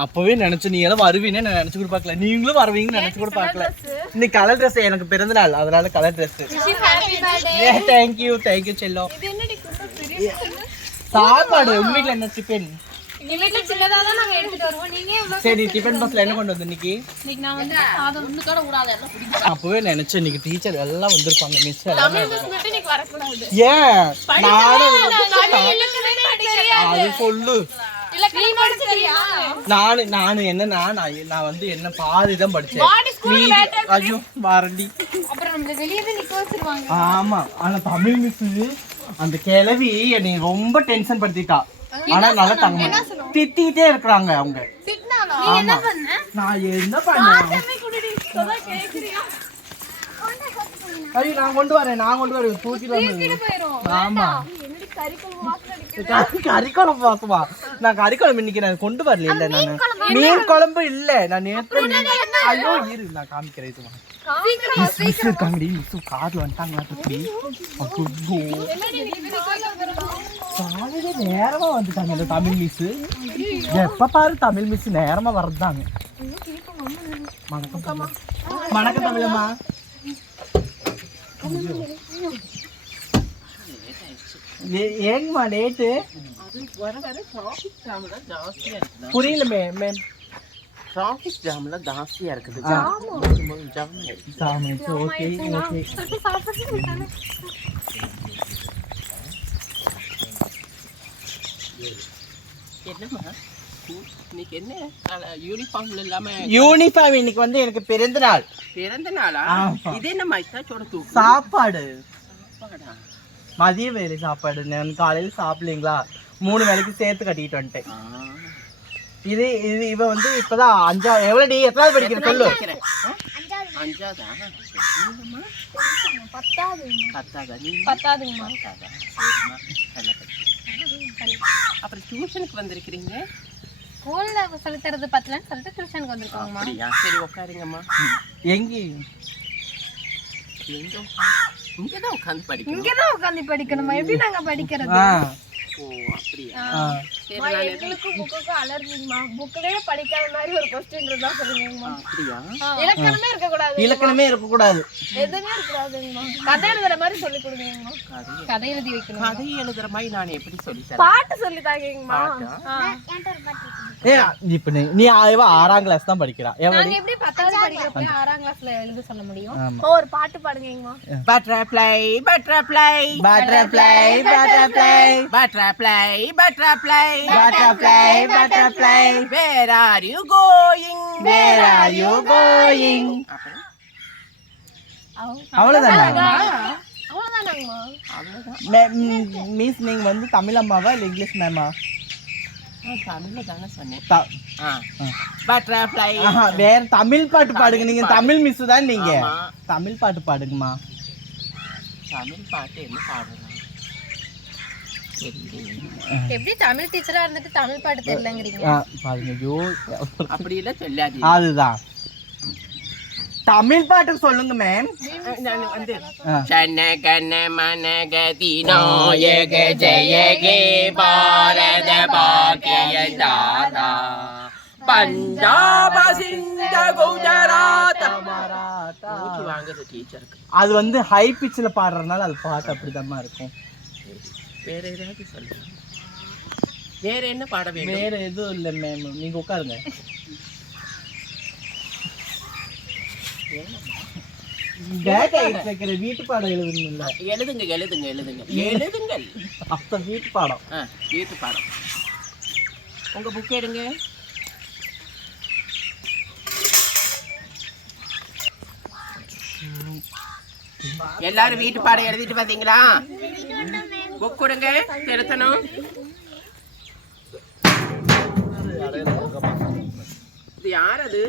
அப்பவே நினைச்சு நீ எல்லாம் வருவீன்னு நான் நினைச்சு கூட பார்க்கல. நீங்களும் வருவீங்கன்னு நினைச்சு கூட பார்க்கல. இன்னைக்கு கலர் ட்ரெஸ் எனக்கு பிறந்த நாள், அதனால கலர் ட்ரெஸ். தேங்க்யூ தேங்க்யூ செல்லம். சாப்பாடு உங்க வீட்டுல என்ன சிக்கன்? சரி டிஃபன் பாக்ஸ்ல என்ன கொண்டு வந்து இன்னைக்கு? அப்பவே நினைச்சேன் இன்னைக்கு டீச்சர் எல்லாம் வந்திருப்பாங்க. மிஸ் ஏன் அது சொல்லு. நானு என்னன்னா நான் வந்து என்ன பாதிதான் படிச்சேன். ஐயோ வாரண்டி. ஆமா ஆனா தமிழ் மிஸ் அந்த கிழவி என்னை ரொம்ப டென்ஷன் படுத்திட்டா. ஆனா நல்லா தங்க திட்டிட்டே இருக்கிறாங்க அவங்க. ஆமா நான் என்ன பண்ணேன்? ஐயோ நான் கொண்டு வரேன் தூக்கிட்டு. ஆமா கறிக்குழம்பு பார்க்குமா? நான் கறிக்குழம்பு இன்னைக்கு நான் கொண்டு வரல. இல்ல நான் மீன் குழம்பு இல்ல நான் நேற்று. ஐயோ இரு நான் காமிக்கிறேன். கார்ல வந்துட்டாங்களா? காலையில நேரமா வந்துட்டாங்க இந்த தமிழ் மிஸ். எப்ப பாரு தமிழ் மிஸ் நேரமா வர்றதாங்க. வணக்கம் தமிழம்மா. ஏங்கம்மா லேட்டு? புரியல மேம். டிராஃபிக் ஜாம்ல ஜாஸ்தியா இருக்குது. Okay okay. என்னம்மா இன்னைக்கு என்ன யூனிஃபார்ம்ல இல்லாம? யூனிஃபார்ம் இன்னைக்கு வந்து எனக்கு பிறந்த நாள். பிறந்த நாளா? இது என்னம்மா இத்தாச்சோட தூக்கு? சாப்பாடு மதிய வேலை சாப்பாடு. நான் காலையில சாப்பிடலீங்களா, 3 வேளைக்கு சேர்த்து கட்டிட்டு வந்துட்டேன். இது இது இவ வந்து இப்பதான் எவ்வளவு எத்தனாவது படிக்கிற சொல்லு? அப்புறம் டியூஷனுக்கு வந்திருக்கிறீங்க? ஸ்கூல்ல சொல்லி தரது பத்தலன்னு சொல்லிட்டு டியூஷனுக்கு வந்திருக்கோங்கம்மா. சரி உட்காருங்கம்மா. எங்க? இங்கதான் உட்காந்து படிக்கணும். இங்கதான் உட்காந்து படிக்கணுமா? எப்படி நாங்க படிக்கிறது? ஓ அப்படியா? எங்களுக்கு புக்குக்கு அலர்ஜிமா. புக்லயே படிக்காத மாதிரி ஒரு क्वेश्चन இருந்தா சொல்லுங்கம்மா. அப்படியா? இலக்கணமே இருக்க கூடாது. இலக்கணமே இருக்க கூடாது. எதுமே இருக்க கூடாதுங்கம்மா. கதை எழுதுற மாதிரி சொல்லி கொடுங்கம்மா. கதை எழுதி வைக்கணும். கதை எழுதுற மாதிரி நான் எப்படி சொல்லி தரேன்? பாட்டு சொல்லி தாங்கம்மா. இப்ப நீ 6ஆம் கிளாஸ் தான் படிக்கிறா. நாங்க எப்படி 10வது படிக்கிறப்ப 6ஆம் கிளாஸ்ல எழுத சொல்ல முடியும்? ஒரு பாட்டு பாடுங்கம்மா. Butterfly butterfly butterfly butterfly butterfly butterfly butterfly butterfly where are you going? அவ்வளவுதானா? அவ்வளவுதானங்கம்மா. மிஸ் நீங்க வந்து தமிழ் அம்மாவா இல்ல இங்கிலீஷ் மேமா? தமிழ்ல தானே சொன்னேன். பட்டர்ஃப்ளை. வேற தமிழ் பாட்டு பாடுங்க. நீங்க தமிழ் மிஸ் தான். நீங்க தமிழ் பாட்டு பாடுங்கம்மா. தமிழ் பாட்டு என்ன பாடுறோம்? எப்படி தமிழ் டீச்சரா இருந்துட்டு தமிழ் பாட்டு தெரியலங்கறீங்க? பாருங்க ஐயோ அப்படி இல்ல சொல்லாதீங்க. அதுதான் தமிழ் பாட்டு சொல்லுங்க மேம். நான் வந்து ஜனகண மனகதி நாயக ஜெயகே பாரத பாக்கிய தாதா பஞ்சாப சிந்த குஜராத் மூச்சு வாங்குது டீச்சருக்கு. அது வந்து ஹை பிட்ச்ல பாடுறதுனால அது பாட்டு அப்படிதாம்மா இருக்கும். வேற ஏதாவது சொல்லுங்க. வேற என்ன பாட வேண்டும்? வேற எதுவும் இல்லை மேம். நீங்க உட்காருங்க. வீட்டு பாடம் எழுதுங்க. எழுதுங்கள். அப்ப வீட்டு பாடம். வீட்டு பாடம். உங்க புக் எடுங்க. எல்லாரும் வீட்டு பாடம் எழுதிட்டு பாத்தீங்களா? புக் கொடுங்க திருத்தணும். இது யார் அது?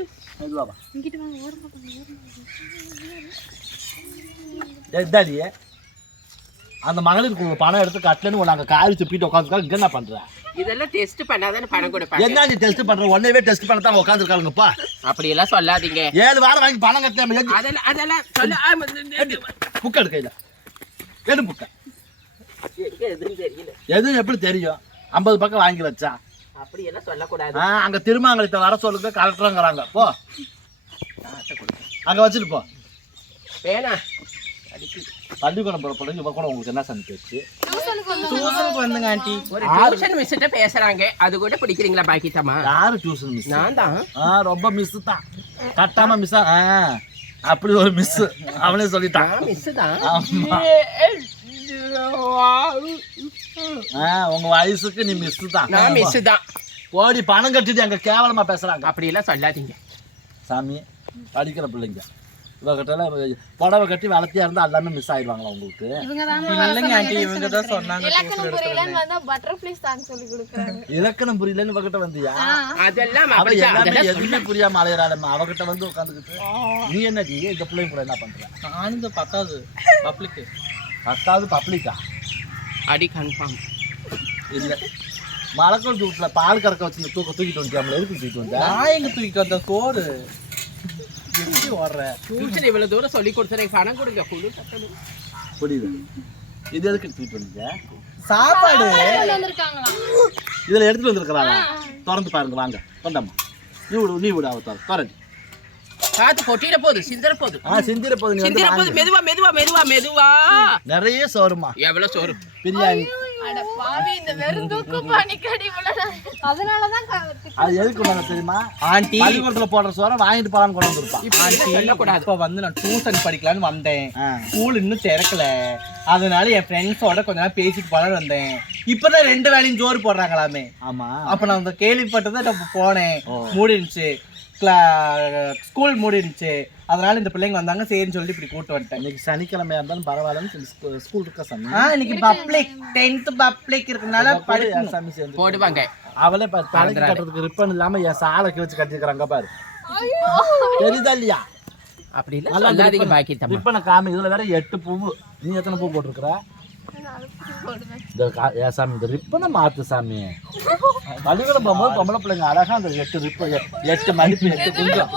அந்த மகளிருக்கு பணம் எடுத்து கட்டலன்னு நாங்க காரி சுப்பிட்டு உட்காந்துருக்கோம். என்ன பண்ற? இதெல்லாம் டெஸ்ட் பண்ணாதானே பணம் கொடுப்பாங்க. என்ன நீ டெஸ்ட் பண்ற? ஒன்னே டெஸ்ட் பண்ண தான் உட்காந்துருக்காங்கப்பா. அப்படி எல்லாம் சொல்லாதீங்க. 7 வாரம் வாங்கி பணம் கட்டல. அதெல்லாம் சொல்ல. புக் எடுக்கையில எடு புக்க எதுன்னு தெரியல. எதுவும் எப்படி தெரியும்? 50 பக்கம் வாங்கி வச்சா அப்படி எல்லாம் சொல்லக்கூடாது. அங்க திருமாங்கலத்தை வர சொல்லுங்க, கலெக்டருங்கிறாங்க. போ அங்க வச்சுட்டு போ. வேணா பள்ளிக்கூடம் போற பிள்ளைங்க கூட உங்களுக்கு என்ன சந்தி பேச்சு? டியூஷனுக்கு வந்துங்க ஆண்டி. ஒரு டியூஷன் மிஸ்கிட்ட பேசுறாங்க, அது கூட பிடிக்கிறீங்களா பாக்கிட்டமா? யாரு டியூஷன் மிஸ்? நான் தான். ரொம்ப மிஸ் தான், கட்டாம மிஸ். அப்படி ஒரு மிஸ் அவனே சொல்லிட்டான். மிஸ் தான். உங்க வயசுக்கு நீ மிஸ் தான். நான் மிஸ் தான். ஓடி பணம் கட்டிட்டு அங்க கேவலமா பேசுறாங்க. அப்படி எல்லாம் சொல்லாதீங்க சாமி. படிக்கிற பிள்ளைங்க இவகிட்ட புடவை கட்டி வளர்த்தியா இருந்தா எல்லாமே மிஸ் ஆயிடுவாங்களா உங்களுக்கு? இல்லைங்க ஆண்டி, இவங்க தான் சொன்னாங்க. இலக்கணம் புரியலன்னு இவகிட்ட வந்தியா? அதெல்லாம் அவ எல்லாமே எதுவுமே புரியாம அலையறாளம்மா. அவகிட்ட வந்து உட்காந்துக்கிட்டு நீ என்னடி இந்த பிள்ளைங்க கூட என்ன பண்ற? நான் இந்த 10வது பப்ளிக். 10வது பப்ளிக்கா? அடி கன்ஃபார்ம் இல்ல. மலக்கோல் வீட்டுல பால் கறக்க வச்சு தூக்கிட்டு வந்துட்டியாமல? எதுக்கு தூக்கிட்டு வந்தா? நான் எங்க தூக்கிட்டு வந்த சோறு எப்படி ஓடுற? டியூஷன் இவ்வளவு தூரம் சொல்லி கொடுத்துறேன், பணம் கொடுங்க. குழு கட்டணும். புரியுது. இது எதுக்கு தூக்கிட்டு வந்தீங்க? சாப்பாடு இதுல எடுத்துட்டு வந்திருக்கிறாளா? திறந்து பாருங்க, வாங்க வந்தம்மா. நீ விடு அவ திறந்து. காத்து கொட்டிட போகுது, சிந்தர போகுது. சிந்திர போகுது. நீ வந்து சிந்தர போகுது. மெதுவா மெதுவா மெதுவா மெதுவா. நிறைய சோறுமா. எவ்வளவு சோறு? பிரியாணி. அது எதுக்கு கொண்டாந்து தெரியுமா? ஆண்டி பள்ளிக்கூடத்துல போடுற சோறை வாங்கிட்டு போலான்னு கொண்டு வந்திருப்பான். இப்ப வந்து நான் டியூஷன் படிக்கலான்னு வந்தேன். ஸ்கூல் இன்னும் திறக்கல, அதனால என் ஃப்ரெண்ட்ஸோட கொஞ்ச நேரம் பேசிட்டு போலான்னு வந்தேன். இப்பதான் 2 வேளையும் சோறு போடுறாங்களாமே. ஆமா. அப்ப நான் அந்த கேள்விப்பட்டதை நான் போனேன். மூடிருந்துச்சு, ஸ்கூல் மூடிருந்துச்சு. அதனால இந்த பிள்ளைங்க வந்தாங்க, சரின்னு சொல்லி இப்படி கூட்டு வந்துட்டேன். இன்னைக்கு சனிக்கிழமையா இருந்தாலும் பரவாயில்லன்னு ஸ்கூல் இருக்கா சாமி? இன்னைக்கு பப்ளிக் 10th பப்ளிக் இருக்கனால சாமி சேர்ந்து போடுவாங்க. அவளே தலைக்கு கட்டுறதுக்கு ரிப்பன் இல்லாம என் சாலைக்கு வச்சு கட்டிருக்கிறாங்க பாரு. தெரியுதா இல்லையா? அப்படி இல்ல சொல்லாதீங்க பாக்கிட்டமா. ரிப்பனை காமி. இதுல வேற 8 பூ. நீ எத்தனை பூ போட்டிருக்கிற? சாமி இந்த ரிப்பனை மாத்து சாமி. பள்ளிக்கூடம் போகும்போது பொம்பளை பிள்ளைங்க அழகா அந்த 8 ரிப்பன், 8 மடிப்பு, 8 குஞ்சம்,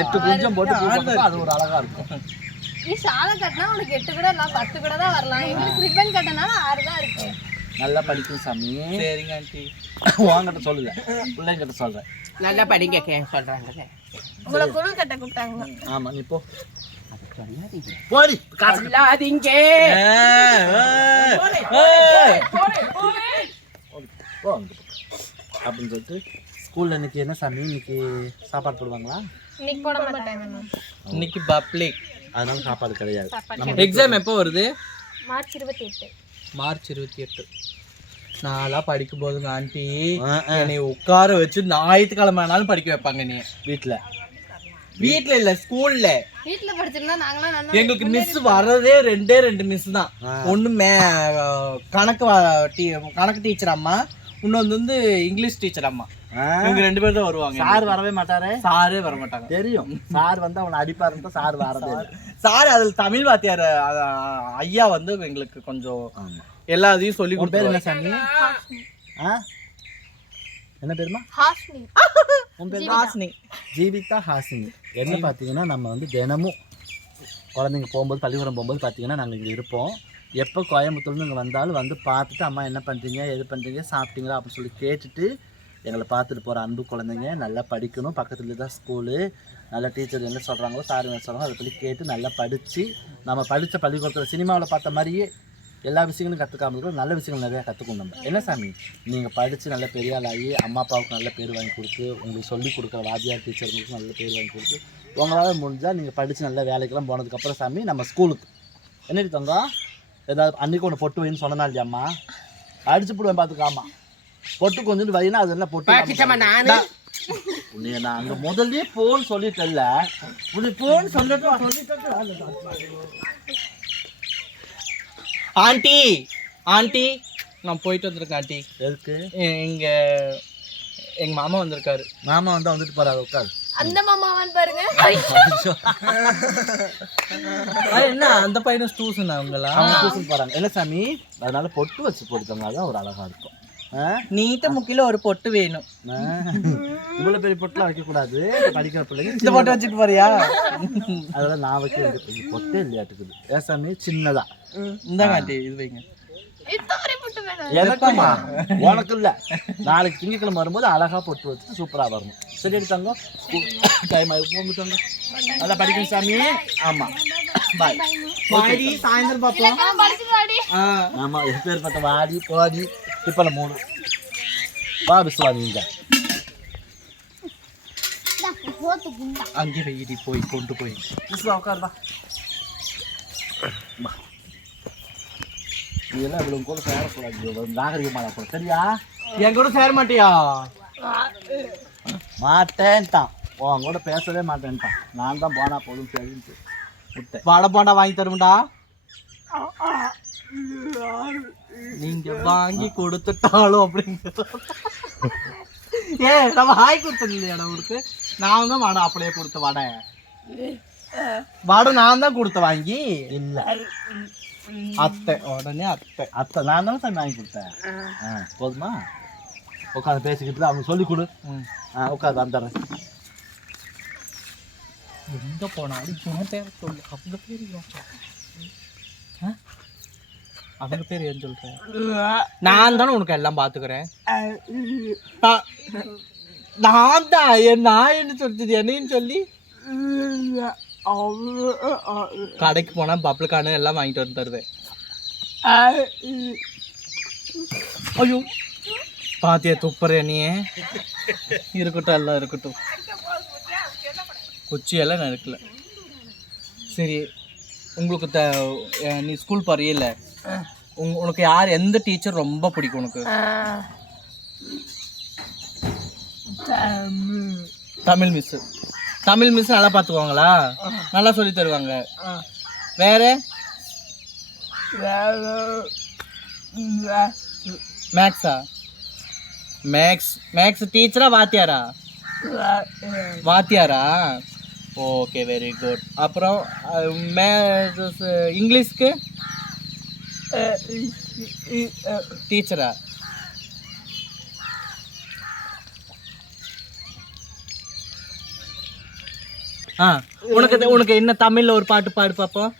8 குஞ்சம் போட்டு அது ஒரு அழகா இருக்கும். நீ சாலை கட்டினா உனக்கு 8 கூட இல்ல 10 கூட தான் வரலாம். எங்களுக்கு ரிப்பன் கட்டினால 6 தான் இருக்கு. நல்லா படிக்கும் சாமி. சரிங்க ஆண்டி. வாங்கிட்ட சொல்லல, பிள்ளைங்கிட்ட சொல்றேன். நல்லா படிங்க சொல்றாங்க. உங்களை குழு கட்ட கூப்பிட்டாங்க. ஆமா, நீ போ. சொல்லாதீங்க. போடி காசு சொல்லாதீங்க. போ அப்படின்னு சொல்லிட்டு ஸ்கூல்ல இன்னைக்கு என்ன சாமி? இன்னைக்கு சாப்பாடு போடுவாங்களா? இன்னைக்கு போட மாட்டாங்க. இன்னைக்கு பப்ளிக், அதனால சாப்பாடு கிடையாது. எக்ஸாம் எப்போ வருது? மார்ச் 28. மார்ச் 28. நான்லாம் படிக்கும் போதுங்க ஆண்டி என்னை உட்கார வச்சு ஞாயிற்றுக்கிழமை ஆனாலும் படிக்க வைப்பாங்க. நீ வீட்ல இல்ல ஸ்கூல்ல. வீட்ல படிச்சிருந்தா நாங்கலாம் நல்லா. எங்களுக்கு மிஸ் வரதே 2 மிஸ் தான். ஒண்ணு கணக்கு டீச்சர் அம்மா, இன்னொன்று வந்து இங்கிலீஷ் டீச்சர் அம்மா. இவங்க 2 பேரும் தான் வருவாங்க. சார் வரவே மாட்டாரே. சாரே வர மாட்டாங்க. தெரியும், சார் வந்து அவனை அடிப்பாருன்னு சார் வரதே. சார் அதில் தமிழ் வாத்தியார் ஐயா வந்து எங்களுக்கு கொஞ்சம் எல்லாத்தையும் சொல்லி கொடுத்தாரு. என்ன சாமி? என்ன பேருமா? ஹாஸ்னி. உன் பேர்? ஹாஸ்னி. ஜீவிதா ஹாசினி. என்ன பார்த்தீங்கன்னா நம்ம வந்து தினமும் குழந்தைங்க போகும்போது, பள்ளிக்கூடம் போகும்போது பார்த்தீங்கன்னா நாங்கள் இங்கே இருப்போம். எப்போ கோயம்புத்தூர்னு இங்கே வந்தாலும் வந்து பார்த்துட்டு அம்மா என்ன பண்ணுறீங்க, எது பண்ணுறீங்க, சாப்பிட்டீங்களா அப்படின்னு சொல்லி கேட்டுட்டு எங்களை பார்த்துட்டு போகிற அன்பு குழந்தைங்க. நல்லா படிக்கணும், பக்கத்துலேயே தான் ஸ்கூலு. நல்லா டீச்சர் என்ன சொல்கிறாங்களோ, சார் என்ன சொல்கிறாங்களோ அதை பற்றி கேட்டு நல்லா படித்து நம்ம படித்த பள்ளிக்கூடத்தில் சினிமாவில் பார்த்த மாதிரியே எல்லா விஷயங்களும் கற்றுக்காம இருக்கோம். நல்ல விஷயங்கள் நிறையா கற்றுக்கணும். நம்ம என்ன சாமி, நீங்கள் படித்து நல்ல பெரிய ஆளாகி அம்மா அப்பாவுக்கு நல்ல பேர் வாங்கி கொடுத்து, உங்களுக்கு சொல்லிக் கொடுக்குற வாத்தியார் டீச்சர்களுக்கும் நல்ல பேர் வாங்கி கொடுத்து, உங்களால் முடிஞ்சால் நீங்கள் படித்து நல்ல வேலைக்கெல்லாம் போனதுக்கப்புறம் சாமி நம்ம ஸ்கூலுக்கு என்னடி தங்கம் ஏதாவது அன்றைக்கி ஒன்று பொட்டு வைன்னு சொன்னா இல்லையா அம்மா? அடிச்சு போடுவேன் பார்த்துக்காமா. பொட்டு கொஞ்சம் வைனா அது என்ன பொட்டு நான் அங்கே முதல்ல போன்னு சொல்லிட்டேன்ல, போன்னு சொல்லிட்டு ஆண்டி ஆண்டி நான் போயிட்டு வந்திருக்கேன் ஆண்டி. எதுக்கு? எங்க மாமா வந்திருக்காரு. மாமா வந்து வந்துட்டு போறாரு. உட்காரு. அந்த மாமாவான்னு பாருங்க. என்ன அந்த பையனும் டியூஷன் அவங்களா? டியூஷன் போறாங்க. என்ன சாமி, அதனால பொட்டு வச்சு போட்டுக்கோங்க, அதான் ஒரு அழகா இருக்கும். நீட்ட முக்கில ஒரு பொட்டு வேணும். இவ்வளவு பெரிய பொட்டுலாம் வைக்கக்கூடாது, படிக்கிற பிள்ளைங்க. இந்த பொட்டு வச்சுட்டு போறியா? அதெல்லாம் நான் வைக்க வேண்டிய பொட்டே இல்லையாட்டுக்குது. ஏன் சாமி, சின்னதா இந்தாங்க ஆண்டி இது வைங்க. மட்டும் வேணும். எனக்குமா உனக்கு இல்ல, நாளைக்கு திங்கக்கிழமை வரும்போது அழகா பொட்டு வச்சுட்டு சூப்பரா வரணும். சரி தங்கம், டைம் ஆகி போங்க தங்கம். நல்லா படிக்கணும் சாமி. ஆமா பாய். வாடி சாயந்தரம் பாப்போம். படிச்சுடாடி. ஆமா எப்பேற்பட்ட வாடி போடி இப்பல 3 வா விஸ்வா நீங்க அங்கே வெயிடி போய் கொண்டு போய் விஸ்வா உட்கார் வா. இதெல்லாம் இவ்வளவு கூட சேரக்கூடாது, நாகரிகமான கூட சரியா? என் கூட சேர மாட்டியா? மாட்டேன்ட்டான், உன் கூட பேசவே மாட்டேன்ட்டான். நான் தான் போனா போதும் சரின்ட்டு விட்டேன். வடை போண்டா வாங்கி தரும்டா. நீங்க வாங்கி கொடுத்துட்டாலும் அப்படிங்கிற நம்ம வாங்கி கொடுத்தது இல்லையாடா அவருக்கு? நான் தான் வடை அப்படியே கொடுத்த வடை நான் தான் கொடுத்த வாங்கி இல்ல அத்தை உடனே அத்தை நான் தானே சாமி வாங்கி கொடுத்தேன். போதுமா? உட்காந்து பேசிக்கிட்டு அவங்க சொல்லி கொடு. உட்காந்து வந்துடுறேன். எங்க போனாலும் பேர் சொல்லு. அவங்க பேர் அவங்க பேர் ஏன்னு சொல்றேன். நான் தானே உனக்கு எல்லாம் பாத்துக்கிறேன். நான் தான் நான் என்ன சொல்றது என்னன்னு சொல்லி கடைக்கு போனா பப்ளுக்கானு எல்லாம் வாங்கிட்டு வந்து தருவேன். ஐயோ பாத்தியா துப்புற நீ. இருக்கட்டும் எல்லாம் இருக்கட்டும். குச்சியெல்லாம் நான் இருக்கல. சரி உங்களுக்கு நீ ஸ்கூல் போறியில்ல, உனக்கு யார் எந்த டீச்சர் ரொம்ப பிடிக்கும் உனக்கு? தமிழ் மிஸ். தமிழ் மிஸ் நல்லா பார்த்துக்குவாங்களா? நல்லா சொல்லி தருவாங்க. வேற மேக்ஸா? மேக்ஸ் டீச்சரா வாத்தியாரா? வாத்தியாரா? Okay very good. அப்புறம் இங்கிலீஷ்க்கு டீச்சரா? உனக்கு என்ன தமிழ்ல ஒரு பாட்டு பாடு பாப்போம்.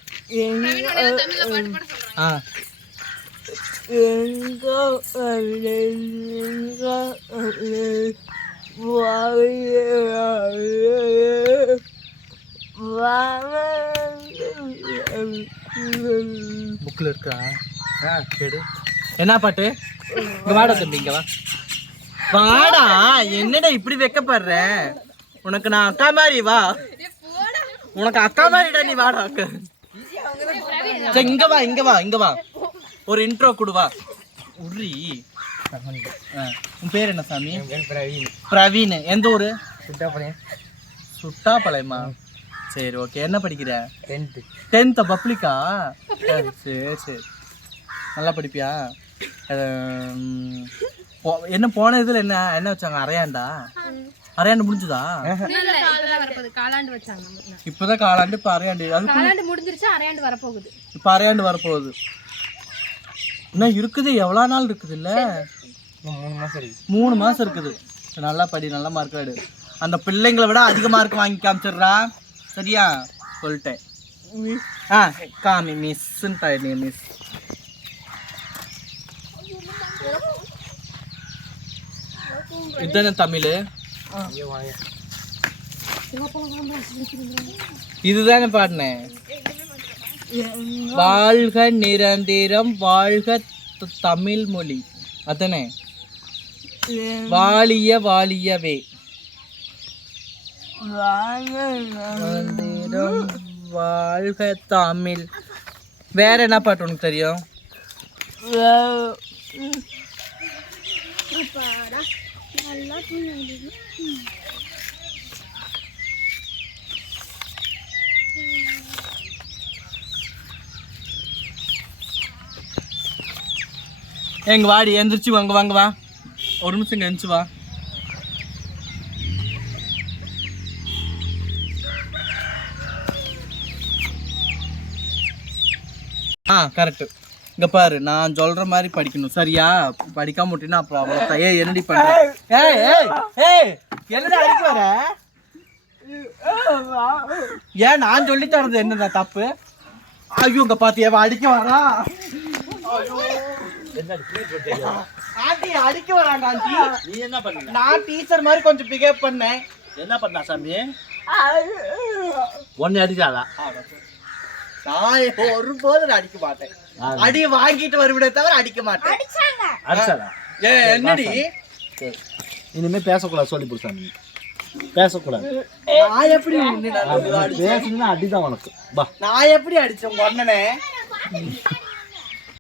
புக்ல இருக்கா? கேடு. என்ன பாட்டு? இங்க வாடா தம்பி, இங்க வா. வாடா. என்னடா இப்படி வெக்கப்படுற? உனக்கு நான் அக்கா மாதிரி. வா, உனக்கு அக்கா மாதிரிடா. நீ வாடா. இங்க வா இங்க வா இங்க வா. ஒரு இன்ட்ரோ கொடு. வா உரி. உன் பேர் என்ன சாமி? பிரவீன். எந்த ஊரு? சுட்டாப்பாளையமா? சரி ஓகே. என்ன படிக்கிற? 10th பப்ளிக்கா? சரி சரி நல்லா படிப்பியா? என்ன போன இதுல என்ன என்ன வச்சாங்க? அரையாண்டா? அரையாண்டு முடிஞ்சுதா? காலாண்டு வச்சாங்க. இப்பதான் காலாண்டு. இப்ப அரையாண்டு. காலாண்டு முடிஞ்சிருச்சு, அரையாண்டு வரப்போகுது. இப்ப அரையாண்டு வரப்போகுது. இன்னும் இருக்குது. எவ்வளவு நாள் இருக்குது? இல்ல 3 மாசம் இருக்குது. நல்லா படி, நல்ல மார்க் எடு. அந்த பிள்ளைங்களை விட அதிக மார்க் வாங்கி காமிச்சிடுறா. சரியா? சொல்லிட்டேன். காமி மிஸ்ஸுன்ட்டா. நீ மிஸ். இதுதானே தமிழ்? இதுதானே பாடினேன். வாழ்க நிரந்தரம் வாழ்க தமிழ் மொழி. அதானே? வாழிய வாழியவே. வாழ்க தமிழ். வேற என்ன பாட்டு உனக்கு தெரியும்? எங்க வாடி எந்திரிச்சு வாங்க வாங்க வா. ஒரு நிமிஷம் இங்க எந்திரிச்சு வா. கரெக்ட். இங்க பாரு, நான் சொல்ற மாதிரி படிக்கணும். சரியா? படிக்காம விட்டீங்கன்னா அப்புறம் அவ்வளோ. என்னடி பண்ற? என்னடா அடிக்க வர? ஏன் நான் சொல்லி தரது என்னடா தப்பு? ஐயோ இங்க பாத்தியா அடிக்க வரா. ஐயோ என்ன ட்ரீட் விட்டீங்க? ஆண்டி அடிக்க வராங்க ஆண்டி. நீ என்ன பண்ண? நான் டீச்சர் மாதிரி கொஞ்சம் பிகேவ் பண்ணேன். என்ன பண்ணா சாமி? ஒன்னு அடிச்சாளா? நான் ஒருபோதும் அடிக்க மாட்டேன். அடி வாங்கிட்டு வருவிட தவிர அடிக்க மாட்டேன். அடிச்சாளா? என்னடி இனிமே பேசக்கூடாது சொல்லி புருஷாமி, பேசக்கூடாது. நான் எப்படி பேசுனா அடிதான் உனக்கு. பா நான் எப்படி அடிச்சேன் உங்க அண்ணனே?